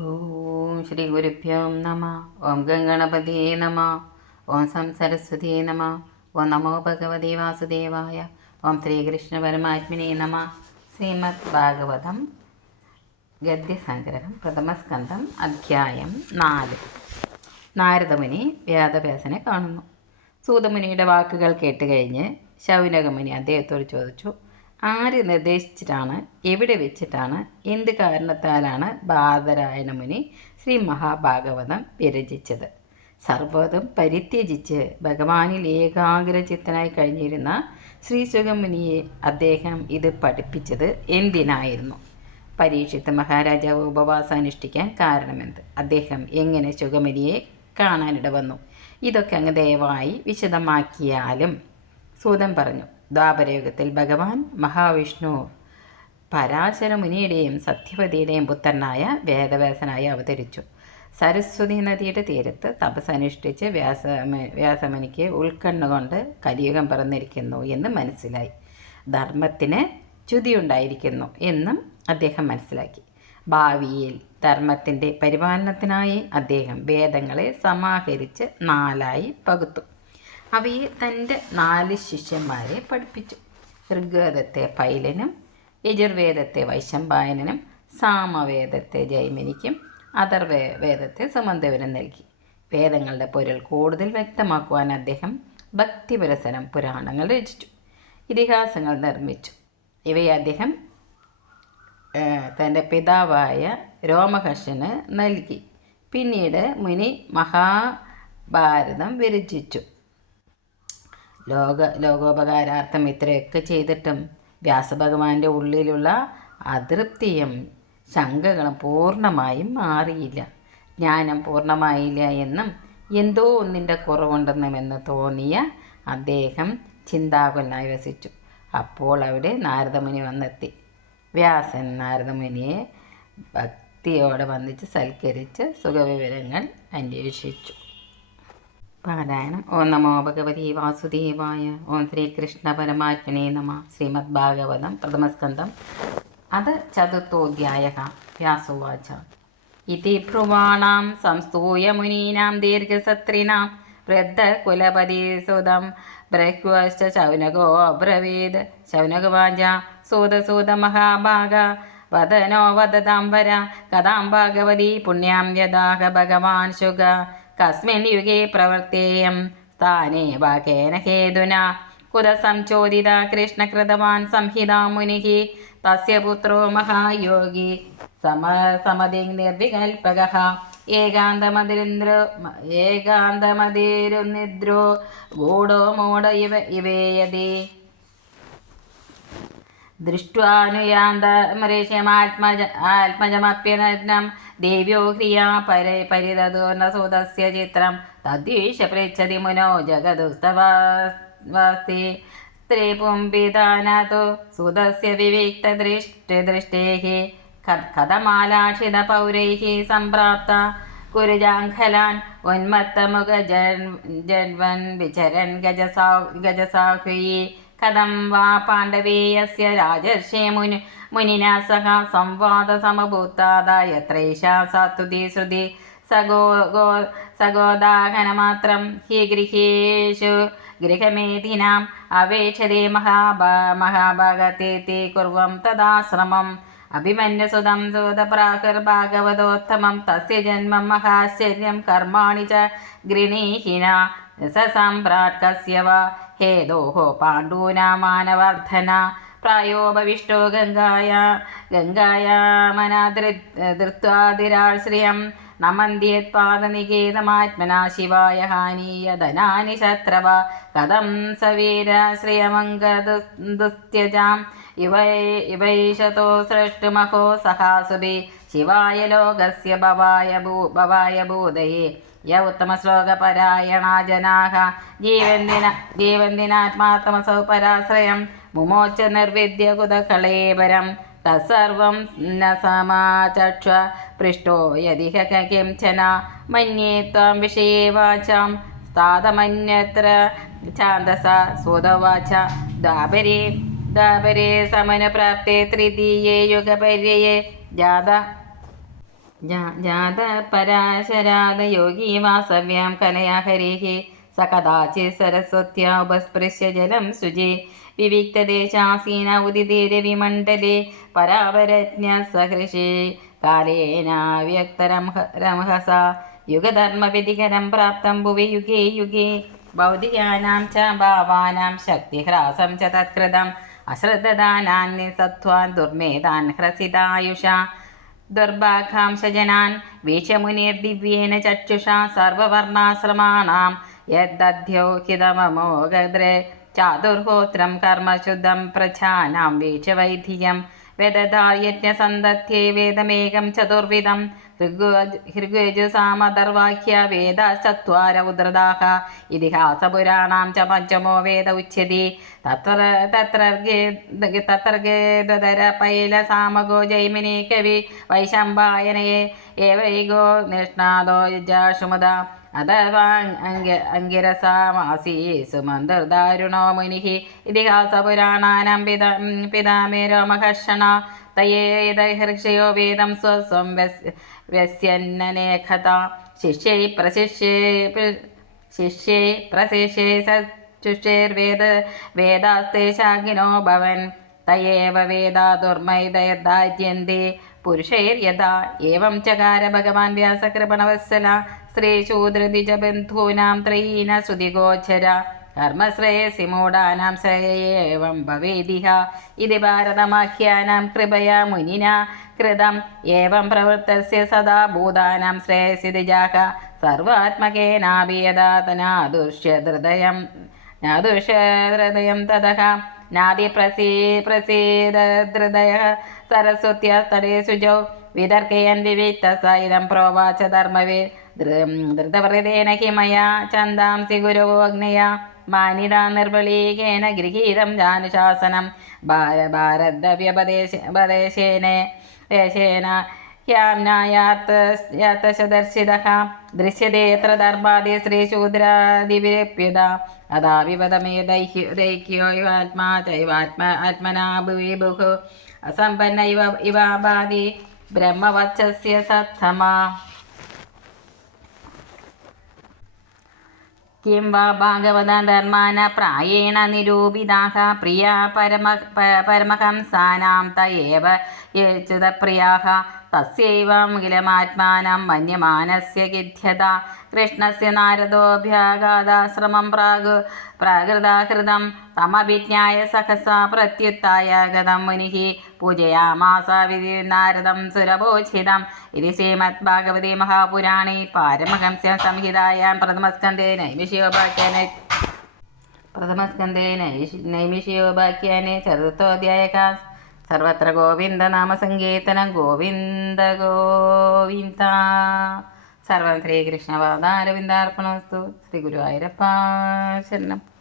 ഓം ശ്രീ ഗുരുഭ്യോ നമ. ഓം ഗംഗണപതിയെ നമ. ഓം സം സരസ്വതിയെ നമ. ഓം നമോ ഭഗവതി വാസുദേവായ. ഓം ശ്രീകൃഷ്ണ പരമാത്മനെ നമ. ശ്രീമദ് ഭാഗവതം ഗദ്യസംഗ്രഹം പ്രഥമസ്കന്ധം അധ്യായം നാല്. നാരദമുനി വ്യാധവ്യാസനെ കാണുന്നു. സൂതമുനിയുടെ വാക്കുകൾ കേട്ട് കഴിഞ്ഞ് ശൗനകമുനി അദ്ദേഹത്തോട് ചോദിച്ചു ആര് നിർദ്ദേശിച്ചിട്ടാണ് എവിടെ വെച്ചിട്ടാണ് എന്ത് കാരണത്താലാണ് ബാദരായണ മുനി ശ്രീ മഹാഭാഗവതം വിരചിച്ചത്? സർവതും പരിത്യജിച്ച് ഭഗവാനിൽ ഏകാഗ്രചിത്തനായി കഴിഞ്ഞിരുന്ന ശ്രീ സുഗമുനിയെ അദ്ദേഹം ഇത് പഠിപ്പിച്ചത് എന്തിനായിരുന്നു? പരീക്ഷിത്ത് മഹാരാജാവ് ഉപവാസം അനുഷ്ഠിക്കാൻ കാരണമെന്ത്? അദ്ദേഹം എങ്ങനെ സുഗമുനിയെ കാണാനിട വന്നു ഇതൊക്കെ അങ്ങ് ദയവായി വിശദമാക്കിയാലും സൂതൻ പറഞ്ഞു. ദ്വാപരയുഗത്തിൽ ഭഗവാൻ മഹാവിഷ്ണു പരാശര മുനിയുടെയും സത്യവതിയുടെയും പുത്രനായ വേദവ്യാസനായി അവതരിച്ചു. സരസ്വതി നദിയുടെ തീരത്ത് തപസ്സനുഷ്ഠിച്ച് വ്യാസ വ്യാസമുനിക്ക് ഉൾക്കണ്ണുകൊണ്ട് കലിയുഗം പിറന്നിരിക്കുന്നു എന്ന് മനസ്സിലായി. ധർമ്മത്തിന് ച്യുതിയുണ്ടായിരിക്കുന്നു എന്നും അദ്ദേഹം മനസ്സിലാക്കി. ഭാവിയിൽ ധർമ്മത്തിന്റെ പരിപാലനത്തിനായി അദ്ദേഹം വേദങ്ങളെ സമാഹരിച്ച് നാലായി പകുത്തു. അവയെ തന്റെ നാല് ശിഷ്യന്മാരെ പഠിപ്പിച്ചു. ഋഗ്വേദത്തെ പൈലനും യജുർവേദത്തെ വൈശമ്പായനും സാമവേദത്തെ ജൈമിനിക്കും അഥർവേ വേദത്തെ സുമന്തവനും നൽകി. വേദങ്ങളുടെ പൊരുൾ കൂടുതൽ വ്യക്തമാക്കുവാൻ അദ്ദേഹം ഭക്തിപുരസരം പുരാണങ്ങൾ രചിച്ചു. ഇതിഹാസങ്ങൾ നിർമ്മിച്ചു. ഇവയെ അദ്ദേഹം തന്റെ പിതാവായ രോമഹർഷന് നൽകി. പിന്നീട് മുനി മഹാഭാരതം വിരചിച്ചു. ലോക ലോകോപകാരാർത്ഥം ഇത്രയൊക്കെ ചെയ്തിട്ടും വ്യാസഭഗവാന്റെ ഉള്ളിലുള്ള അതൃപ്തിയും ശങ്കകളും പൂർണമായും മാറിയില്ല. ജ്ഞാനം പൂർണമായില്ല എന്നും എന്തോ ഒന്നിന്റെ കുറവുണ്ടെന്നുമെന്ന് തോന്നിയ അദ്ദേഹം ചിന്താകുലനായി വസിച്ചു. അപ്പോൾ അവിടെ നാരദമുനി വന്നെത്തി. വ്യാസൻ നാരദമുനിയെ ഭക്തിയോടെ വന്നിച്ച് സൽക്കരിച്ച് സുഖവിവരങ്ങൾ അന്വേഷിച്ചു. പാരായണം ഓം നമോ ഭഗവതി വാസുദേവായ. ഓം ശ്രീകൃഷ്ണ പരമാത്മനെ നമ. ശ്രീമദ് ഭാഗവതം പ്രഥമസ്കന്ധം. അത് ചതുർത്ഥോധ്യായ വ്യാസുവാച. ഇതി ഭ്രുവാണാം സംസ്തൂയ മുനീനാം ദീർഘസത്രിണാം വൃദ്ധകുലപതിസുതം ബ്രഹ്വശ്ച ശൗനകോ ബ്രവീത് ശൗനകവാച സൂതസൂത മഹാഭാഗ. വദനോ വദതാംബര. കഥാം ഭാഗവതി പുണ്യാം യഥാഹ ഭഗവാൻ ശുഗ. കസ്മിൻ പ്രവർത്തേയം. സ്ഥാനേ വാക്കേന ഹേതുന. കുതസംചോദിത കൃഷ്ണകൃതവാൻ സംഹിതാ മുനിഃ തസ്യ പുത്രോ മഹായോഗി. സമ സമതി നിർവികൽപക ഏകാന്തമതിരിന്ദ്രോ ഏകാന്തമതിരുനിദ്രോ. ഗൂഢോ മൂഢ ഇവ ഇവേയതി. ദൃഷ്ട്വാനുയാന്തമരീഷ്യമാത്മജ ആത്മജമപ്യനഗ്നം दिव्यो ह्रिया परे परिदधोनसुदस्य चित्रं तद्विश पृच्छति मुनो जगदुस्तवास्ति स्त्रीपुम्पितानतो सुदस्य विविक्तदृष्टिदृष्टेः कथमालाक्षितपौरैः सम्प्राप्ता कुरुजाङ्खलान् उन्मत्तमुखजन् जन्वन् विचरन् गजसा गजसाह्वी കഥം വാ പാണ്ഡവേയസ്യ രാജർഷേ മുനി മുനിനാ സഹ സംവാദസമഭൂത്താദായത്രൈഷാ സാത്തുതി ശ്രുതി. സഗോ ഗോ സഗോദാഹനമാത്രം ഹി ഗൃഹേഷു ഗൃഹമേധിനാം അവേക്ഷതേ മഹാഭാ മഹാഭാഗത്തെ കുർവം തദാശ്രമം. അഭിമന്യസുതം സൂതപ്രാകൃഭാഗവതോത്തമം തസ്യ ജന്മം മഹാശ്ചര്യം കർമാണി ച ഗൃണീഹിന. സ സമ്രാട് കസ്യ വാ ഹേതോः പാണ്ഡൂനാമാനവർദ്ധന പ്രായോപവിഷ്ടോ ഗംഗായ. ഗംഗായാമനാധൃത്വാതിരാശ്രിയം നമന്ത്യേത്പാദനികേതമാത്മനാ ശിവായ ഹാനീയധനാനി ശത്രവ. കഥം സവീരശ്രിയമങ്കദുസ്ത്യജാം इवै ഇവൈഷതോ സൃഷ്ടുമഹോ സഹാസുഭി. ശിവായ ലോകസ്യ ഭവായ ഭൂ ഭവായ ഭൂതയേ. യ ഉത്തമശ്ലോകപരായണാ ജനാः ജീവന്തിന ജീവന്തിനാത്മാത്മസൗ പരാശ്രയം മുമോച്ച നിർവിദ്യ കുതകളേപരം തസർവം ന സമാചക്ഷ പൃഷ്ടോ യതിഹ കിംചന. മന്യേ ത്വാം വിഷയേ വാചാം. സ്ഥാതമന്യത്ര ഛാന്തസ സുതവാച ദ്വാപരേ ദ്വാപരേ സമനപ്രാപ്തേ തൃതീയേ യുഗപര്യേ ജാത ജാ- ജാതപരാശരാത യോഗീ വാസവ്യാം കലയാ ഹരിः स कदाचित् सरस्वत्या उपस्पृश्य जलं सुजे विविक्तदेशासीन उदितिरविमण्डले परावरज्ञः सहृषे कालेनाव्यक्तरंहसा युगधर्मविधिकरं प्राप्तं भुवि युगे युगे भौतिकानां च भावानां शक्तिह्रासं च तत्कृतम् अश्रद्धदानान्नि सत्त्वान् दुर्मेधान् ह्रसितायुषा दुर्भागांशजनान् वीक्षमुनिर्दिव्येन चक्षुषा सर्ववर्णाश्रमाणां यद्दध्योहितममोगद्रे चातुर्होत्रं कर्मशुद्धं प्रच्छानां वीक्षवैधिकं वेददा यज्ञसन्दध्ये वेदमेकं चतुर्विधं ഋഗ്വേജ് ഋഗ്വേജ് സാമദർവാക്യ വേദശ്ചത്വാര ഉദ്രതാഹ ഇതിഹാസപുരാണാം ച പഞ്ചമോ വേദ ഉച്യതി തത്ര തത്ര ഗേതരപൈല സാമഗോ ജൈമിനി കവി വൈശമ്പായനയെ. ഏവൈകോ നിഷ്ണാദോ യജാഷുമത അഥവാങ്കിരസാമാസീസുമന്തർദാരുണോ മുനിഃ ഇതിഹാസപുരാണാനം പിത പിതാമേരോ മഹർഷണ. തയേതഹർഷയോ വേദം സ്വസ്വം വ്യസ് വ്യസ്യന്നനേഖത ശിഷ്യൈ പ്രശിഷ്യേ ശിഷ്യേ പ്രശിഷ്യേ സചുഷേർവേദ വേദാസ്തേ ശാഖിനോ ഭവൻ തയേവ വേദാ ദുർമൈദയദാര്യന്തി പുരുഷൈര്യഥാ ഏവം ചകാര ഭഗവാൻ വ്യാസകൃപണവത്സല ശ്രീശൂദ്രദിജബന്ധൂനാം ത്രയീന ശ്രുതിഗോചര കർമ്മശ്രേയസി മൂഢാനാം ശ്രേയേവം ഭവേദിഹ ഇതി ഭാരതമാഖ്യാനാം കൃപയാ മുനിനാ കൃതം ഏവം പ്രവൃത്തസ്യ സദാ ഭൂതാനാം ശ്രേയസി ദിജാക സർവാത്മകേനാഭിയദാതനാദുഷ്യഹൃദയം നാദുഷ്യഹൃദയം തതഃ നാദി പ്രസീ പ്രസീദൃതയ സരസ്വത്യസ്തടേ ശുചൗ വിതർക്കയൻ വിവിത്ത സൈതം പ്രോവാച ധർമ്മവേ. ധൃതവൃതേന ഹി മയാ ചന്ദാംസി ഗുരുവോ അഗ്നയ. മാനിത നിർബലീകേന ഗൃഹീതം ജാനുശാസനം ഭാര ഭാരദ്വ്യപദേശേന രേശേന യാംനായാർത്ഥശദർശിത ദൃശ്യതേ എത്ര ദർഭാതി ശ്രീശൂദ്രാതിവിരപ്യുത അതാ വിപദമേ ദൈഹ്യ ദൈഹ്യോ ആത്മാ ചൈവാത്മ ആത്മനാ അസമ്പന്ന ഇവ ഇവാബാധി ബ്രഹ്മവച്ചസ്യ സത്തമാ. കിം വാ ഭാഗവതാൻ ധർമാന പ്രായേണ നിരൂപിതാഹ പ്രിയ പരമ പരമഹംസാനാം തയേവ യേച്യുതപ്രിയാഹ തസ്യൈവാഖിലമാത്മാനം മന്യമാനസ്യ ഗിധ്യത. കൃഷ്ണസ്യ നാരദോഭ്യാഘാതാശ്രമം പ്രാഗ് പ്രാകൃതാഹൃതം തമഭിജ്ഞായ സഹസ പ്രത്യുത്തായ ഗതം മുനി പൂജയാമാസ വിധി നാരദം സുരഭോചിതം. ഇത് ശ്രീമദ് ഭാഗവതി മഹാപുരാണി പാരമഹംസ്യ സംഹിതായാം പ്രഥമസ്കന്ധേ നൈമിഷിയോപാഖ്യാനെ പ്രഥമസ്കന്ധേ നൈ നൈമിഷിയോപാഖ്യാനെ ചതുർത്ഥോധ്യായ സർവത്ര ഗോവിന്ദ നാമസങ്കീർത്തനം ഗോവിന്ദ ഗോവിന്ദ. സർവം ശ്രീകൃഷ്ണവാദാരവിന്ദാർപ്പണമസ്തു ശ്രീ ഗുരുവായൂരപ്പ ശരണം.